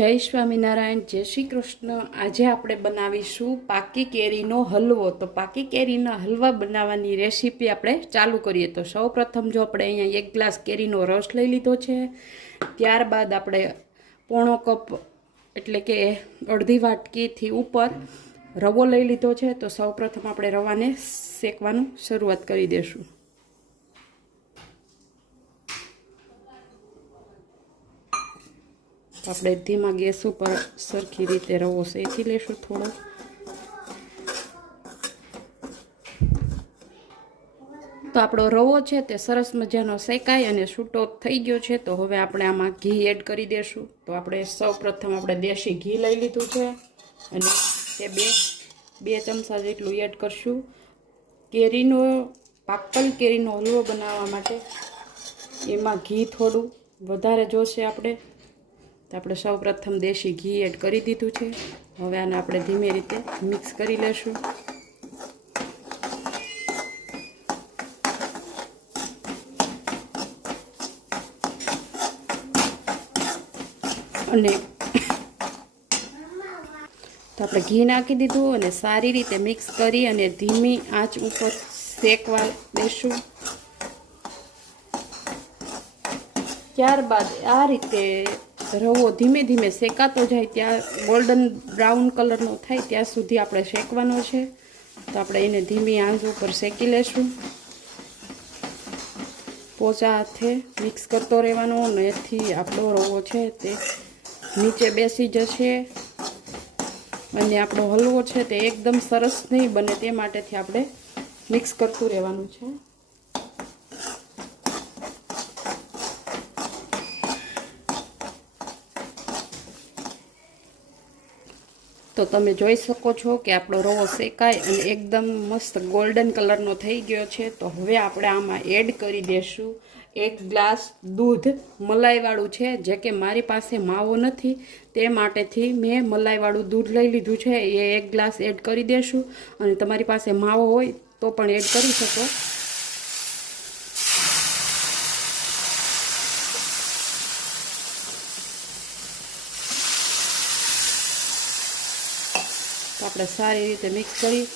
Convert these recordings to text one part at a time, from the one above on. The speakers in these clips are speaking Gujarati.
જય સ્વામિનારાયણ, જય શ્રી કૃષ્ણ। આજે આપણે બનાવીશું પાકી કેરીનો હલવો। તો પાકી કેરીના હલવા બનાવવાની રેસીપી આપણે ચાલુ કરીએ। તો સૌપ્રથમ જો આપણે અહીંયા 1 ગ્લાસ કેરીનો રસ લઈ લીધો છે। ત્યારબાદ આપણે પોણો કપ એટલે કે અડધી વાટકીથી ઉપર રવો લઈ લીધો છે। તો સૌપ્રથમ આપણે રવાને શેકવાનું શરૂઆત કરી દઈશું। આપણે ધીમા ગેસ ઉપર સરખી રીતે રવો શેકી લેશું થોડો। તો આપણો રવો છે તે સરસ મજાનો શેકાઈ અને છૂટો થઈ ગયો છે। તો હવે આપણે આમાં ઘી એડ કરી દેશું। તો આપણે સૌપ્રથમ આપણે દેશી ઘી લઈ લીધું છે અને તે બે ચમચા જેટલું એડ કરશું। કેરીનો પાકલ કેરીનો હલવો બનાવવા માટે એમાં ઘી થોડું વધારે જોશે આપણે। તો આપણે સૌપ્રથમ દેશી ઘી એડ કરી દીધું છે। હવે આને આપણે ધીમે રીતે મિક્સ કરી લેશું। અને તો આપણે ઘી નાખી દીધું અને સારી રીતે મિક્સ કરી અને ધીમી આંચ ઉપર શેકવા દેશું। ત્યારબાદ આ રીતે રવો ધીમે ધીમે શેકાતો જાય ત્યાં ગોલ્ડન બ્રાઉન કલરનો થાય ત્યાં સુધી આપણે શેકવાનો છે। તો આપણે એને ધીમી આંચ ઉપર શેકી લેશું। પોચા હાથે મિક્સ કરતો રહેવાનો અને એથી આપણો રવો છે તે નીચે બેસી જશે અને આપણો હલવો છે તે એકદમ સરસ નહીં બને તે માટેથી આપણે મિક્સ કરતું રહેવાનું છે। તો તમે જોઈ શકો છો કે આપણો રવો શેકાય અને એકદમ મસ્ત ગોલ્ડન કલરનો થઈ ગયો છે। તો હવે આપણે આમાં એડ કરી દેશું 1 ગ્લાસ દૂધ મલાઈવાળું છે, જે કે મારી પાસે માવો નથી તે માટેથી મેં મલાઈવાળું દૂધ લઈ લીધું છે। એ 1 ગ્લાસ એડ કરી દેશું અને તમારી પાસે માવો હોય તો પણ એડ કરી શકો। તો આપણે સારી રીતે મિક્સ કરી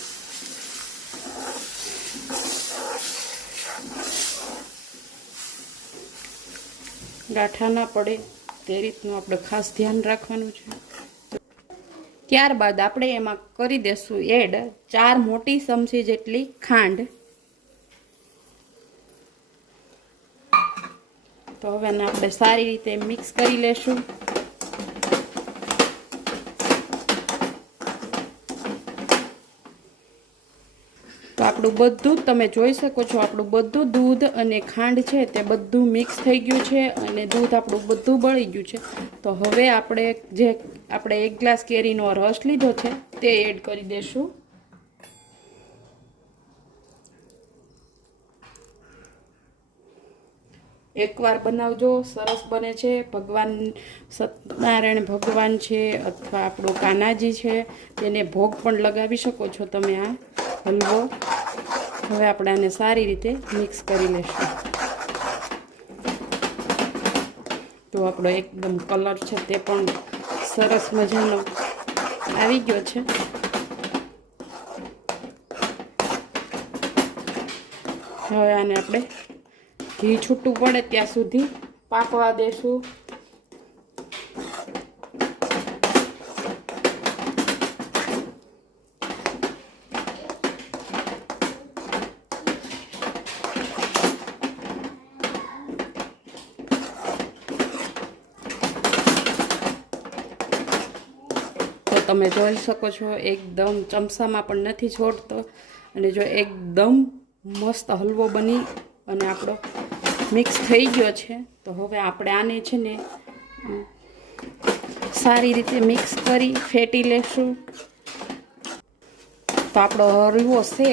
ગાંઠા ના પડે તે રીતનું આપણે ખાસ ધ્યાન રાખવાનું છે। ત્યારબાદ આપણે એમાં કરી દેશું એડ 4 મોટી ચમચી જેટલી ખાંડ। તો હવે એને આપણે સારી રીતે મિક્સ કરી લેશું। તો આપણું બધું તમે જોઈ શકો છો આપણું બધું દૂધ અને ખાંડ છે તે બધું મિક્સ થઈ ગયું છે અને દૂધ આપણું બધું બળી ગયું છે। તો હવે આપણે 1 ગ્લાસ કેરીનો રસ લીધો છે તે એડ કરી દેશું। એકવાર બનાવજો, સરસ બને છે। ભગવાન સત્યનારાયણ ભગવાન છે અથવા આપણો કાનાજી છે તેને ભોગ પણ લગાવી શકો છો તમે આ હલવો। હવે આપણે આને સારી રીતે મિક્સ કરી લેશું। તો આપણો એકદમ કલર છે તે પણ સરસ મજાનો આવી ગયો છે। હવે આને આપણે ઘી છૂટું પડે ત્યાં સુધી પાકવા દેશું। તો તમે જોઈ શકો છો એકદમ ચમચામાં પણ નથી છોડતો અને જો એકદમ મસ્ત હલવો બની અને આપણો મિક્સ થઈ ગયો છે। તો હવે આપણે આને છે ને સારી રીતે મિક્સ કરી ફેટી લેશું। તો આપણો હલવો છે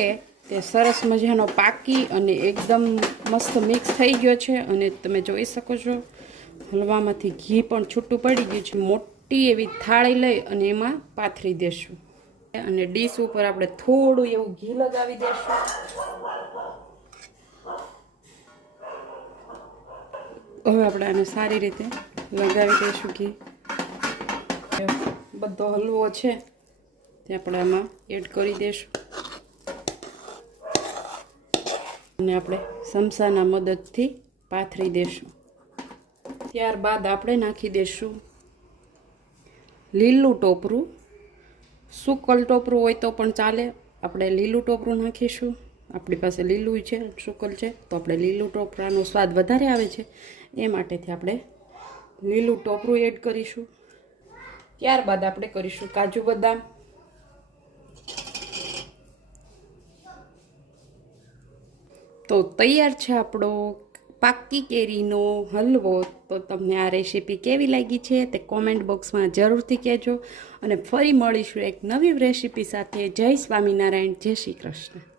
તે સરસ મજાનો પાકી અને એકદમ મસ્ત મિક્સ થઈ ગયો છે અને તમે જોઈ શકો છો હલવામાંથી ઘી પણ છૂટું પડી ગયું છે। મોટી એવી થાળી લઈ અને એમાં પાથરી દેશું અને ડીશ ઉપર આપણે થોડું એવું ઘી લગાવી દેશું। હવે આપણે આને સારી રીતે લગાવી દઈશું ઘી। બધો હલવો છે તે આપણે આમાં એડ કરી દઈશું અને આપણે ચમચાના મદદથી પાથરી દઈશું. ત્યારબાદ આપણે નાખી દઈશું લીલું ટોપરું. સૂકલ ટોપરું હોય તો પણ ચાલે, આપણે લીલું ટોપરું નાખીશું. આપણી પાસે લીલું છે, સૂકલ છે, તો આપણે લીલું ટોપરાનો સ્વાદ વધારે આવે છે એ માટેથી આપણે લીલું ટોપરું એડ કરીશું. ત્યારબાદ આપણે કરીશું કાજુ બદામ. તો તૈયાર છે આપણો પાકી કેરીનો હલવો. તો તમને આ રેસીપી કેવી લાગી છે તે કોમેન્ટ બોક્સમાં જરૂરથી કહેજો અને ફરી મળીશું એક નવી રેસીપી સાથે. જય સ્વામિનારાયણ, જય શ્રી કૃષ્ણ.